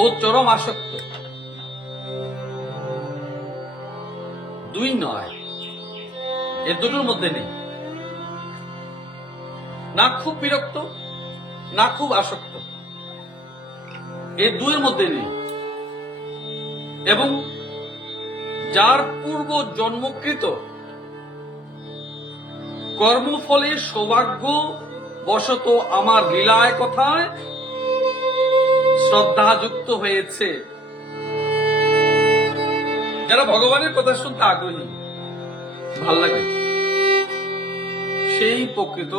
ও চরম আসক্ত। দুই নয়, এ দুটোর মধ্যে নেই। না খুব বিরক্ত, না খুব আসক্ত, এই দুইয়ের মধ্যে নেই। এবং যার পূর্ব জন্মকৃত কর্মফলে সৌভাগ্য বশত আমার লীলায় কথায় শ্রদ্ধাযুক্ত হয়েছে, যারা ভগবানের কথা শুনতে আগ্রহী, ভাল লাগে, সেই প্রকৃত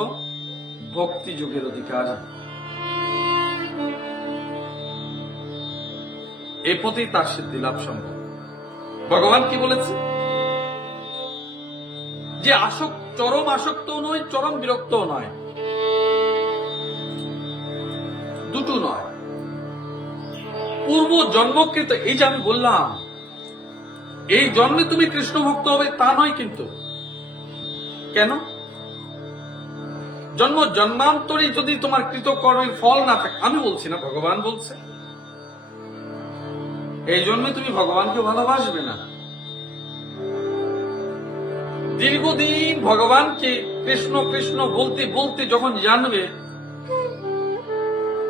ভক্তি যোগের অধিকারী। এ পথেই তার সিদ্ধি লাভ সম্ভব। ভগবান কি বলেছে? যে চরম আসক্ত নয়, চরম বিরক্ত নয়, দুটো নয়। পূর্ব জন্মকৃত, এই যে আমি বললাম, এই জন্মে তুমি কৃষ্ণ ভক্ত হবে তা নয় কিন্তু। কেন? জন্মান্তরে যদি তোমার কৃতকর্মের ফল না থাকে, আমি বলছি না, ভগবান বলছে, এই জন্মে তুমি ভগবানকে ভালোবাসবে না। দীর্ঘদিন ভগবানকে কৃষ্ণ কৃষ্ণ বলতে বলতে যখন জানবে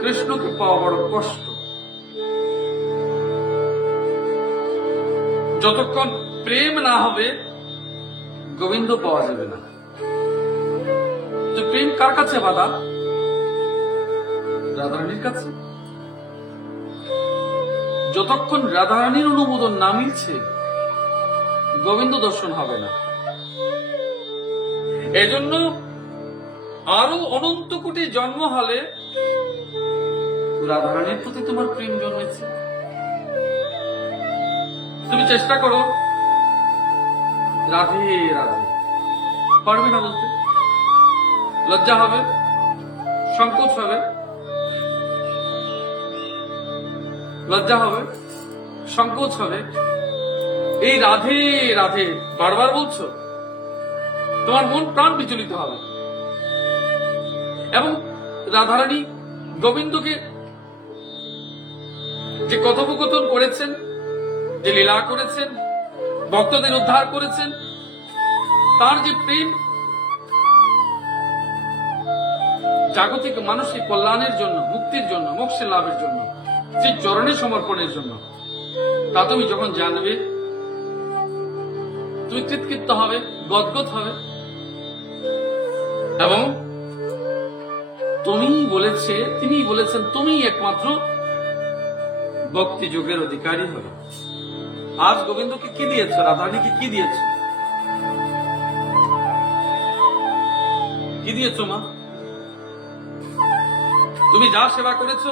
কৃষ্ণকে পাওয়া বড় কষ্ট, যতক্ষণ প্রেম না হবে গোবিন্দ পাওয়া যাবে না। তো প্রেম কার কাছে বাধা? রাধারানীর কাছে। যতক্ষণ রাধারানীর অনুমোদন না মিলছে গোবিন্দ দর্শন হবে না। এজন্য আরো অনন্ত কোটি জন্ম হলে রাধারানীর প্রতি তোমার প্রেম জন্মেছে। তুমি চেষ্টা করো রাধে রাধে, পারবে না বলতে, লজ্জা হবে, সংকোচ হবে, লজ্জা হবে, সংকোচ হবে। এই রাধে রাধে বারবার বলছো, তোমার মন প্রাণ বিচলিত হবে। এবং রাধারানী গোবিন্দকে যে কথোপকথন করেছেন, যে লীলা করেছেন, ভক্তদের উদ্ধার করেছেন, তার যে প্রেম জাগতিক মানসিক কল্যাণের জন্য, মুক্তির জন্য, মোক্ষের লাভের জন্য, সেই চরণে সমর্পণের জন্য, তা তুমি যখন জানবে তুমি কৃতকৃত্য হবে, গদগদ হবে। এবং তিনি বলেছেন তুমি একমাত্র ভক্তি যোগের অধিকারী হবে। আজ গোবিন্দকে কি দিয়েছ? রাধারানীকে কি দিয়েছ? কি দিয়েছ মা? তুমি যা সেবা করেছ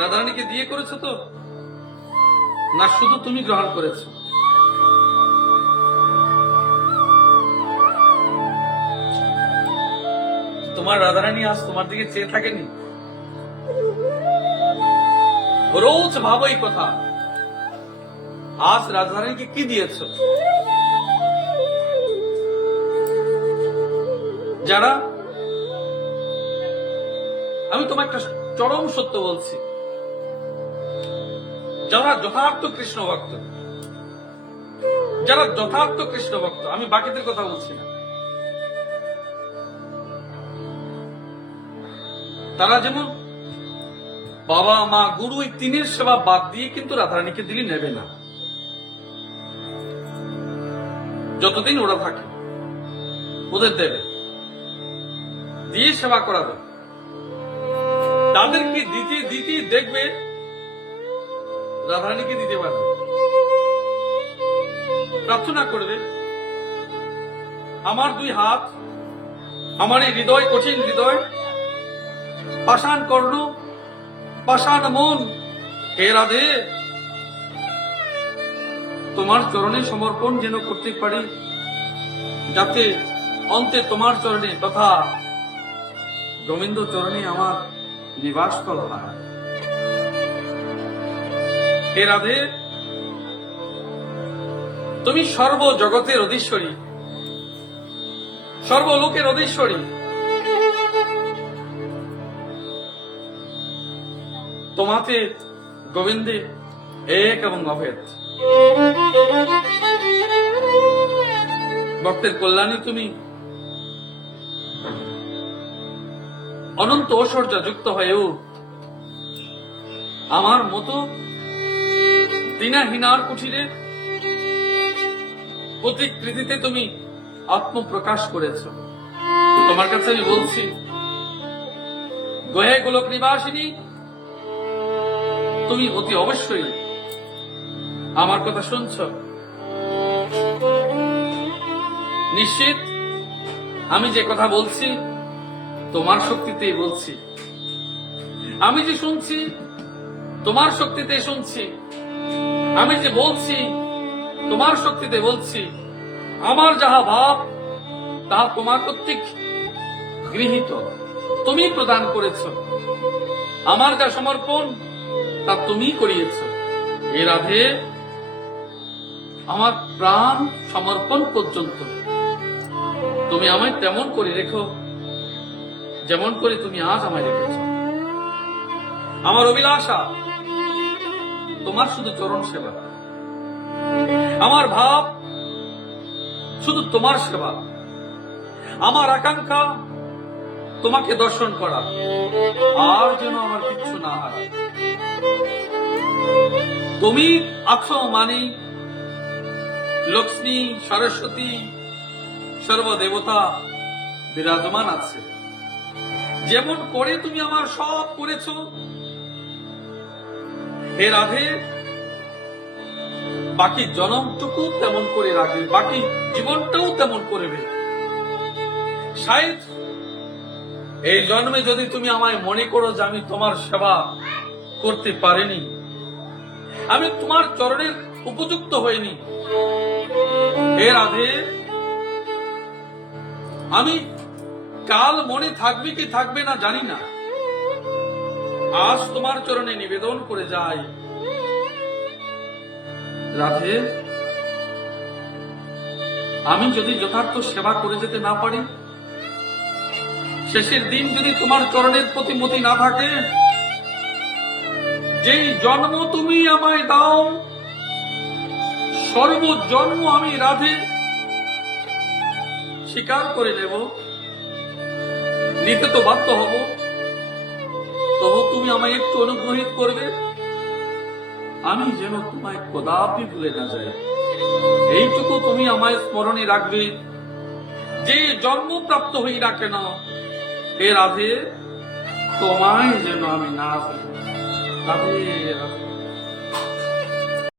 রাধারানীকে দিয়ে করেছ তো, না শুধু তুমি গ্রহণ করেছ? তোমার রাধারানী আজ তোমার দিকে চেয়ে থাকেনি? রোজ ভাবো এই কথা, আজ রাধারানীকে কি দিয়েছ? যারা, আমি তোমার একটা চরম সত্য বলছি, যারা যথার্থ কৃষ্ণ ভক্ত, যারা যথার্থ কৃষ্ণ ভক্ত, আমি বাকিদের কথা বলছি না, তারা যেমন বাবা মা গুরু এই তিনের সেবা বাদ দিয়ে কিন্তু রাধারানীকে দিলে নেবে না। যতদিন ওরা থাকে ওদের দেবে, দিয়ে সেবা করাবে। তাদেরকে দিতে দিতে দেখবে রাধারানীকে দিতে পারবে। প্রার্থনা করবে, আমার দুই হাত, আমার এই হৃদয়, কঠিন হৃদয়, পাষাণ কর্ণ, পাষাণ মন, হে রাধে, তোমার চরণে সমর্পণ যেন করতে পারি, যাতে অন্তে তোমার চরণে তথা গোবিন্দ চরণে আমার নিবাস স্থল হয়। হে রাধে, তুমি সর্ব জগতের অধীশ্বরী, সর্বলোকের অধীশ্বরী, তোমাতে গোবিন্দে এক এবং অভেদ। ভক্তের কল্যাণী তুমি অনন্ত ঐশ্বর্য যুক্ত হয়েও আমার মতো দীনাহীনার কুঠিরে প্রতিকৃতিতে তুমি আত্মপ্রকাশ করেছ। তোমার কাছে আমি বলছি, গহে গোলক নিবাসিনী, তুমি অতি অবশ্যই আমার কথা শুনছ। নিশ্চিত আমি যে কথা বলছি তোমার শক্তিতেই বলছি, আমি যে শুনছি তোমার শক্তিতে শুনছি, আমি যে বলছি তোমার শক্তিতে বলছি। আমার যাহা ভাব তাহা তোমার কর্তৃক গৃহীত, তুমি প্রদান করেছ। আমার যা সমর্পণ তা তুমি করিয়েছ। এ রাধে, আমার প্রাণ সমর্পণ পর্যন্ত তুমি আমায় তেমন করে রেখো যেমন করে তুমি আজ আমায় রেখেছ। আমার অভিলাষা তোমার শুধু চরণ সেবা, আমার ভাব শুধু তোমার সেবা, আমার আকাঙ্ক্ষা তোমাকে দর্শন করা, আর যেন আমার কিচ্ছু না হয়। তুমি আছো মানে লক্ষ্মী সরস্বতী সর্বদেবতা বিরাজমান আছে। যেমন করে তুমি আমার সব করেছ হে রাধে, বাকি জনমটুকু তেমন করে রাখবে, বাকি জীবনটাও তেমন করবে। শায়দ এই জন্মে যদি তুমি আমায় মনে করো যে আমি তোমার সেবা করতে পারিনি, আমি তোমার চরণের উপযুক্ত হইনি, হে রাধে, আমি কাল মনে থাকবে কি থাকবে না জানি না, আজ তোমার চরণে নিবেদন করে যাই। রাধে, আমি যদি যথার্থ সেবা করে যেতে না পারি, শেষের দিন যদি তোমার চরণের প্রতি মতি না থাকে, যেই জন্ম তুমি আমায় দাও সর্বজন্ম আমি রাধে স্বীকার করে নেব, নিতে তো বাধ্য হব। তবু তুমি আমায় একটু অনুগ্রহিত করবে, আমি যেন তোমায় কদাপি ভুলে না যাই। এইটুকু তুমি আমায় স্মরণে রাখবে, যে জন্ম প্রাপ্ত হই না কেন, হে রাধে, তোমায় যেন আমি না ভুলি। রাধে রাধে।